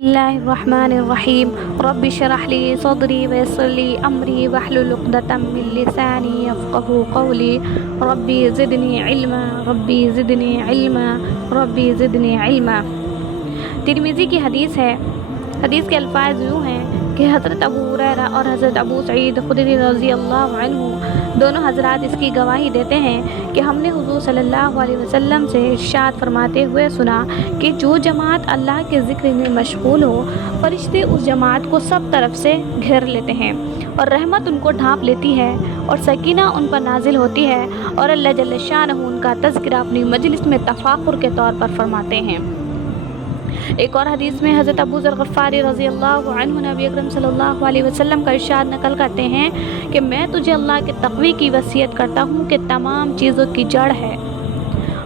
اللہ الرحمن الرحیم رب اشرح لی صدری ویسر لی امری واحلل عقدۃ من لسانی یفقہوا قولی ربی زدنی علما ربی زدنی علما ربی زدنی علما۔ ترمذی کی حدیث ہے۔ حدیث کے الفاظ یوں ہیں کہ حضرت ابو ہریرہ اور حضرت ابو سعید خدری رضی اللہ عنہ دونوں حضرات اس کی گواہی دیتے ہیں کہ ہم نے حضور صلی اللہ علیہ وسلم سے ارشاد فرماتے ہوئے سنا کہ جو جماعت اللہ کے ذکر میں مشغول ہو، فرشتے اس جماعت کو سب طرف سے گھیر لیتے ہیں اور رحمت ان کو ڈھانپ لیتی ہے اور سکینہ ان پر نازل ہوتی ہے، اور اللہ جل شانہ ان کا تذکرہ اپنی مجلس میں تفاخر کے طور پر فرماتے ہیں۔ ایک اور حدیث میں حضرت ابو ذر غفاری رضی اللہ عنہ نبی اکرم صلی اللہ علیہ وسلم کا ارشاد نقل کرتے ہیں کہ میں تجھے اللہ کے تقوی کی وصیت کرتا ہوں کہ تمام چیزوں کی جڑ ہے،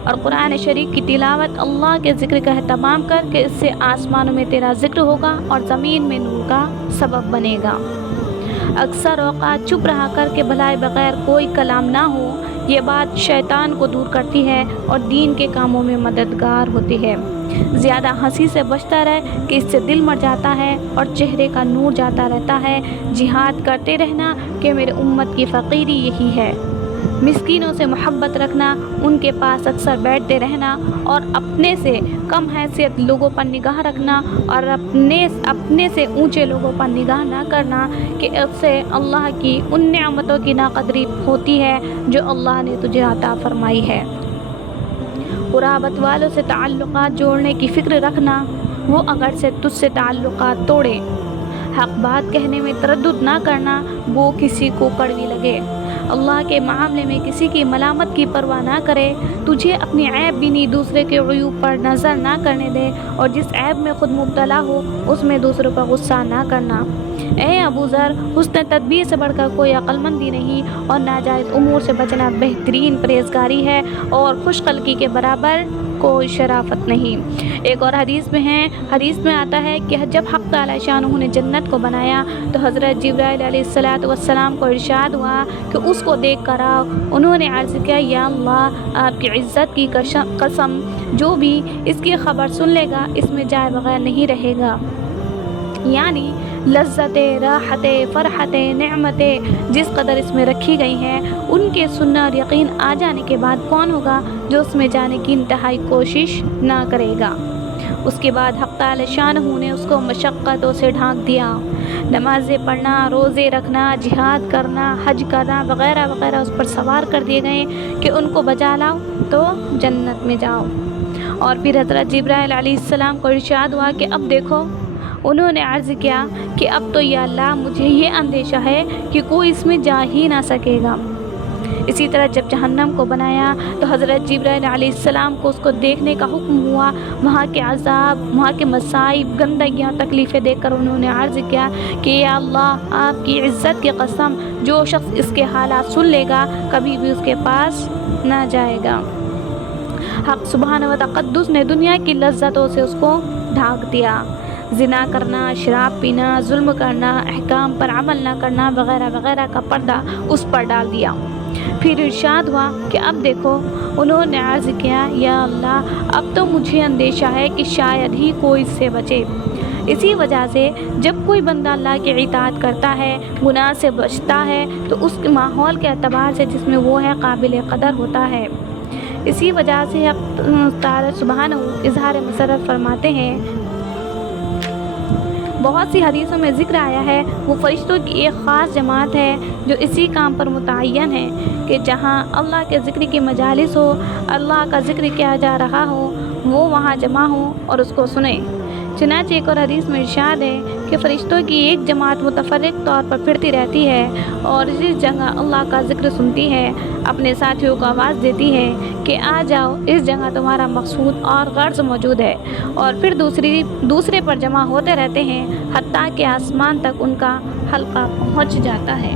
اور قرآن شریف کی تلاوت اللہ کے ذکر کا اہتمام کر کہ اس سے آسمانوں میں تیرا ذکر ہوگا اور زمین میں نور کا سبب بنے گا۔ اکثر اوقات چپ رہا کر کے بھلائے بغیر کوئی کلام نہ ہو، یہ بات شیطان کو دور کرتی ہے اور دین کے کاموں میں مددگار ہوتی ہے۔ زیادہ ہنسی سے بچتا رہے کہ اس سے دل مر جاتا ہے اور چہرے کا نور جاتا رہتا ہے۔ جہاد کرتے رہنا کہ میرے امت کی فقیری یہی ہے۔ مسکینوں سے محبت رکھنا، ان کے پاس اکثر بیٹھتے رہنا اور اپنے سے کم حیثیت لوگوں پر نگاہ رکھنا اور اپنے سے اونچے لوگوں پر نگاہ نہ کرنا کہ اس سے اللہ کی ان نعمتوں کی ناقدری ہوتی ہے جو اللہ نے تجھے عطا فرمائی ہے۔ قرابت والوں سے تعلقات جوڑنے کی فکر رکھنا، وہ اگر سے تجھ سے تعلقات توڑے۔ حق بات کہنے میں تردد نہ کرنا، وہ کسی کو کڑوی لگے۔ اللہ کے معاملے میں کسی کی ملامت کی پرواہ نہ کرے، تجھے اپنی عیب بینی دوسرے کے عیوب پر نظر نہ کرنے دے، اور جس عیب میں خود مبتلا ہو اس میں دوسروں پر غصہ نہ کرنا۔ اے ابو ذر، حسن تدبیر سے بڑھ کر کوئی عقل مندی نہیں، اور ناجائز امور سے بچنا بہترین پرہیزگاری ہے، اور خوش خلقی کے برابر کوئی شرافت نہیں۔ ایک اور حدیث میں آتا ہے کہ جب حق تعالی شانہ نے جنت کو بنایا تو حضرت جبرائیل علیہ السلام کو ارشاد ہوا کہ اس کو دیکھ کر آؤ۔ انہوں نے عرض کیا، یا اللہ، آپ کی عزت کی قسم، جو بھی اس کی خبر سن لے گا اس میں جائے بغیر نہیں رہے گا۔ یعنی لذتیں، راحتیں، فرحتیں، نعمتیں جس قدر اس میں رکھی گئی ہیں، ان کے سننا اور یقین آ جانے کے بعد کون ہوگا جو اس میں جانے کی انتہائی کوشش نہ کرے گا۔ اس کے بعد حق تعالی شانہ نے اس کو مشقتوں سے ڈھانک دیا۔ نمازیں پڑھنا، روزے رکھنا، جہاد کرنا، حج کرنا وغیرہ وغیرہ اس پر سوار کر دیے گئے کہ ان کو بجا لاؤ تو جنت میں جاؤ۔ اور پھر حضرت جبرائیل علیہ السلام کو ارشاد ہوا کہ اب دیکھو۔ انہوں نے عرض کیا کہ اب تو یا اللہ، مجھے یہ اندیشہ ہے کہ کوئی اس میں جا ہی نہ سکے گا۔ اسی طرح جب جہنم کو بنایا تو حضرت جبرائیل علیہ السلام کو اس کو دیکھنے کا حکم ہوا۔ وہاں کے عذاب، وہاں کے مصائب، گندگیاں، تکلیفیں دیکھ کر انہوں نے عرض کیا کہ یا اللہ، آپ کی عزت کی قسم، جو شخص اس کے حالات سن لے گا کبھی بھی اس کے پاس نہ جائے گا۔ حق سبحانہ و تقدس نے دنیا کی لذتوں سے اس کو ڈھانک دیا۔ زنا کرنا، شراب پینا، ظلم کرنا، احکام پر عمل نہ کرنا وغیرہ وغیرہ کا پردہ اس پر ڈال دیا۔ پھر ارشاد ہوا کہ اب دیکھو۔ انہوں نے عرض کیا، یا اللہ، اب تو مجھے اندیشہ ہے کہ شاید ہی کوئی اس سے بچے۔ اسی وجہ سے جب کوئی بندہ اللہ کی اطاعت کرتا ہے، گناہ سے بچتا ہے، تو اس کے ماحول کے اعتبار سے جس میں وہ ہے قابل قدر ہوتا ہے۔ اسی وجہ سے حق تعالی سبحانہ اظہار مسرت فرماتے ہیں۔ بہت سی حدیثوں میں ذکر آیا ہے، وہ فرشتوں کی ایک خاص جماعت ہے جو اسی کام پر متعین ہے کہ جہاں اللہ کے ذکر کی مجالس ہو، اللہ کا ذکر کیا جا رہا ہو، وہ وہاں جمع ہوں اور اس کو سنیں۔ چنانچہ ایک اور حدیث میں ارشاد ہے کہ فرشتوں کی ایک جماعت متفرق طور پر پھرتی رہتی ہے اور جس جگہ اللہ کا ذکر سنتی ہے اپنے ساتھیوں کو آواز دیتی ہے کہ آ جاؤ، اس جگہ تمہارا مقصود اور غرض موجود ہے، اور پھر دوسرے پر جمع ہوتے رہتے ہیں حتیٰ کہ آسمان تک ان کا حلقہ پہنچ جاتا ہے۔